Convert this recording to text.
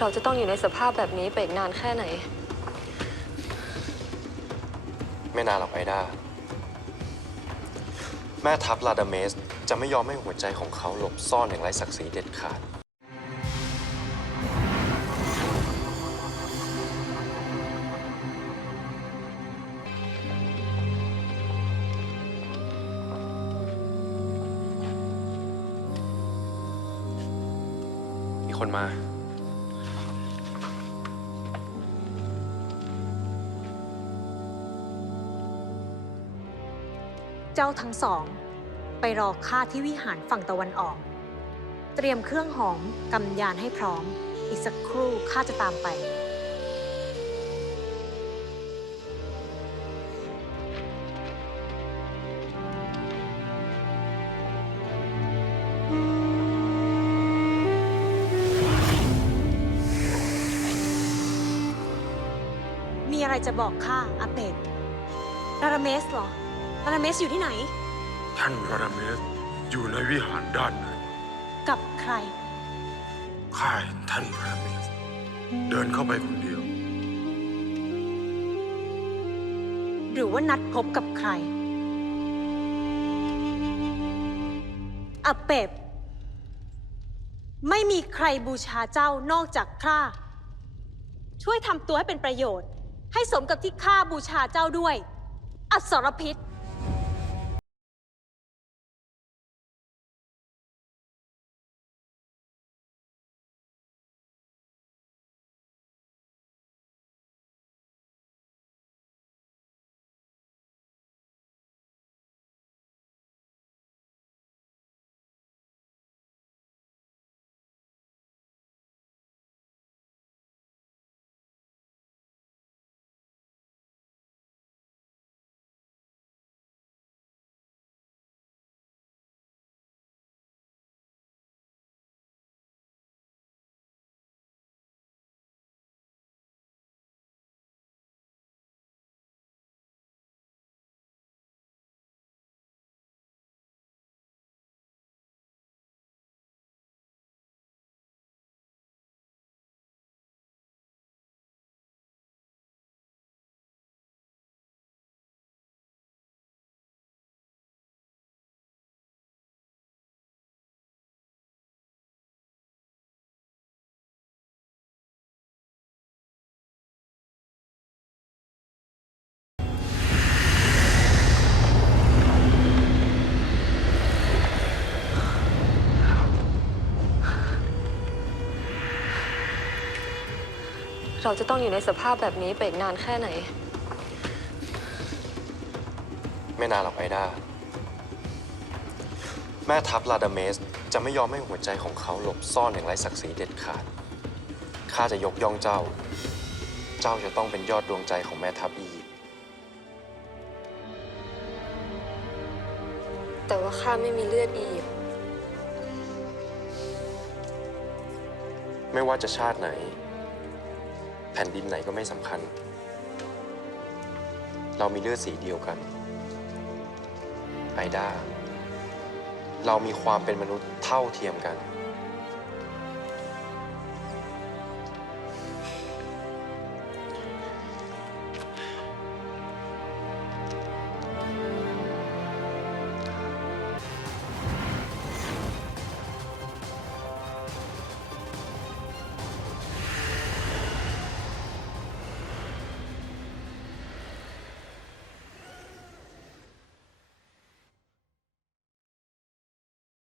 เราจะต้องอยู่ในสภาพแบบนี้ไปอีกนานแค่ไหน ไม่นานหรอกไอด้าแม่ทัพลาดาเมส จะไม่ยอมให้หัวใจของเขาหลบซ่อนอย่างไร้ศักดิ์ศรีเด็ดขาดมีคนมา เจ้าทั้งสอง ไปรอข้าที่วิหารฝั่งตะวันออก เตรียมเครื่องหอมกำยานให้พร้อม อีกสักครู่ข้าจะตามไปมีอะไรจะบอกข้าอาเป็ดราราเมสเหรอ ราราเมสอยู่ที่ไหน ท่านราราเมสอยู่ในวิหารด้านในกับใคร ข้าเห็นท่านราราเมสเดินเข้าไปคนเดียว หรือว่านัดพบกับใครอาเป็บไม่มีใครบูชาเจ้านอกจากข้า ช่วยทำตัวให้เป็นประโยชน์ ให้สมกับที่ข้าบูชาเจ้าด้วยอสรพิษ เราจะต้องอยู่ในสภาพแบบนี้ไปอีกนานแค่ไหน ไม่นานหรอกไอด้า แม่ทัพลาดาเมส จะไม่ยอมให้หัวใจของเขาหลบซ่อนอย่างไร้ศักดิ์ศรีเด็ดขาด ข้าจะยกย่องเจ้า เจ้าจะต้องเป็นยอดดวงใจของแม่ทัพอียิปต์แต่ว่าข้าไม่มีเลือดอียิปต์ไม่ว่าจะชาติไหนแผ่นดินไหนก็ไม่สำคัญ เรามีเลือดสีเดียวกัน ไอด้า เรามีความเป็นมนุษย์เท่าเทียมกัน